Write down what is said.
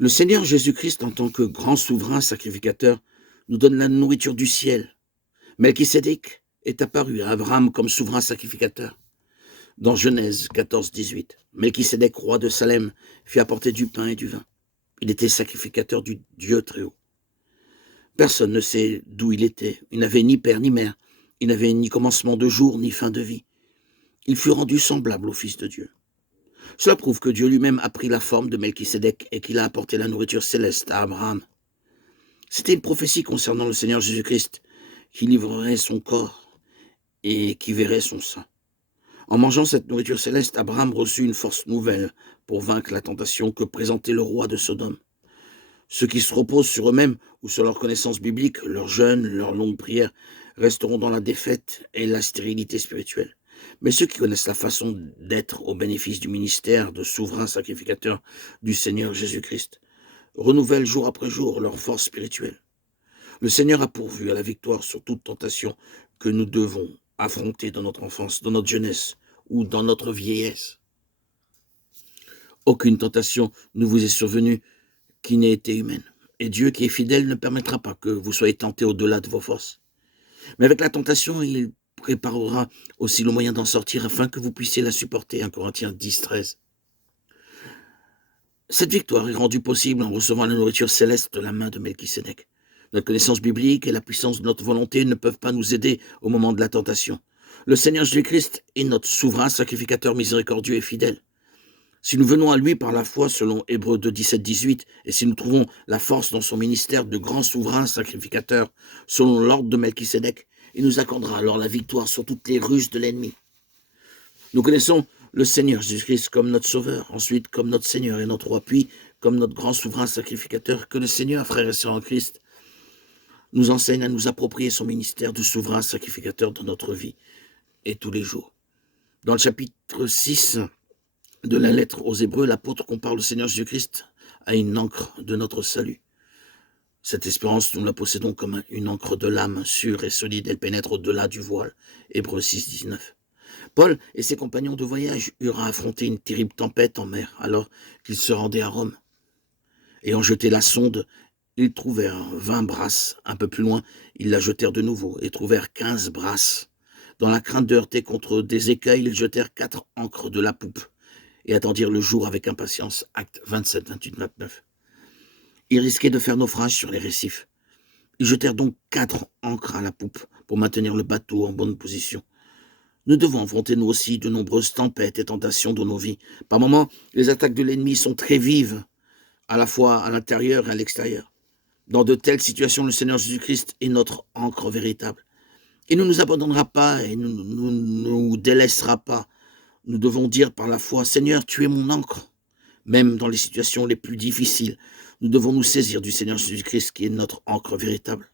Le Seigneur Jésus-Christ, en tant que grand souverain sacrificateur, nous donne la nourriture du ciel. Melchisédek est apparu à Abraham comme souverain sacrificateur. Dans Genèse 14-18, Melchisédek, roi de Salem, fit apporter du pain et du vin. Il était sacrificateur du Dieu très haut. Personne ne sait d'où il était. Il n'avait ni père ni mère. Il n'avait ni commencement de jour ni fin de vie. Il fut rendu semblable au Fils de Dieu. Cela prouve que Dieu lui-même a pris la forme de Melchisédek et qu'il a apporté la nourriture céleste à Abraham. C'était une prophétie concernant le Seigneur Jésus-Christ, qui livrerait son corps et qui verrait son sang. En mangeant cette nourriture céleste, Abraham reçut une force nouvelle pour vaincre la tentation que présentait le roi de Sodome. Ceux qui se reposent sur eux-mêmes ou sur leur connaissance biblique, leur jeûne, leur longue prière, resteront dans la défaite et la stérilité spirituelle. Mais ceux qui connaissent la façon d'être au bénéfice du ministère de souverain sacrificateur du Seigneur Jésus-Christ renouvellent jour après jour leur force spirituelle. Le Seigneur a pourvu à la victoire sur toute tentation que nous devons affronter dans notre enfance, dans notre jeunesse ou dans notre vieillesse. Aucune tentation ne vous est survenue qui n'ait été humaine. Et Dieu, qui est fidèle, ne permettra pas que vous soyez tentés au-delà de vos forces. Mais avec la tentation, il préparera aussi le moyen d'en sortir afin que vous puissiez la supporter. 1 Corinthiens 10-13. Cette victoire est rendue possible en recevant la nourriture céleste de la main de Melchisédek. Notre connaissance biblique et la puissance de notre volonté ne peuvent pas nous aider au moment de la tentation. Le Seigneur Jésus-Christ est notre souverain sacrificateur miséricordieux et fidèle. Si nous venons à lui par la foi, selon Hébreux 2, 17-18, et si nous trouvons la force dans son ministère de grand souverain sacrificateur, selon l'ordre de Melchisédek, il nous accordera alors la victoire sur toutes les ruses de l'ennemi. Nous connaissons le Seigneur Jésus-Christ comme notre Sauveur, ensuite comme notre Seigneur et notre Roi, puis comme notre grand souverain sacrificateur. Que le Seigneur, frères et sœurs en Christ, nous enseigne à nous approprier son ministère de souverain sacrificateur dans notre vie et tous les jours. Dans le chapitre 6 de la lettre aux Hébreux, l'apôtre compare le Seigneur Jésus-Christ à une encre de notre salut. Cette espérance, nous la possédons comme une encre de l'âme, sûre et solide. Elle pénètre au-delà du voile. Hébreux 6, 19. Paul et ses compagnons de voyage eurent à affronter une terrible tempête en mer, alors qu'ils se rendaient à Rome. Ayant jeté la sonde, ils trouvèrent 20 brasses. Un peu plus loin, ils la jetèrent de nouveau et trouvèrent 15 brasses. Dans la crainte de heurter contre des écailles, ils jetèrent 4 ancres de la poupe et attendirent le jour avec impatience. Actes 27, 28, 29. Ils risquaient de faire naufrage sur les récifs. Ils jetèrent donc 4 ancres à la poupe pour maintenir le bateau en bonne position. Nous devons affronter nous aussi de nombreuses tempêtes et tentations dans nos vies. Par moments, les attaques de l'ennemi sont très vives, à la fois à l'intérieur et à l'extérieur. Dans de telles situations, le Seigneur Jésus-Christ est notre ancre véritable. Il ne nous abandonnera pas et ne nous délaissera pas. Nous devons dire par la foi, Seigneur, tu es mon ancre. Même dans les situations les plus difficiles, nous devons nous saisir du Seigneur Jésus-Christ qui est notre ancre véritable.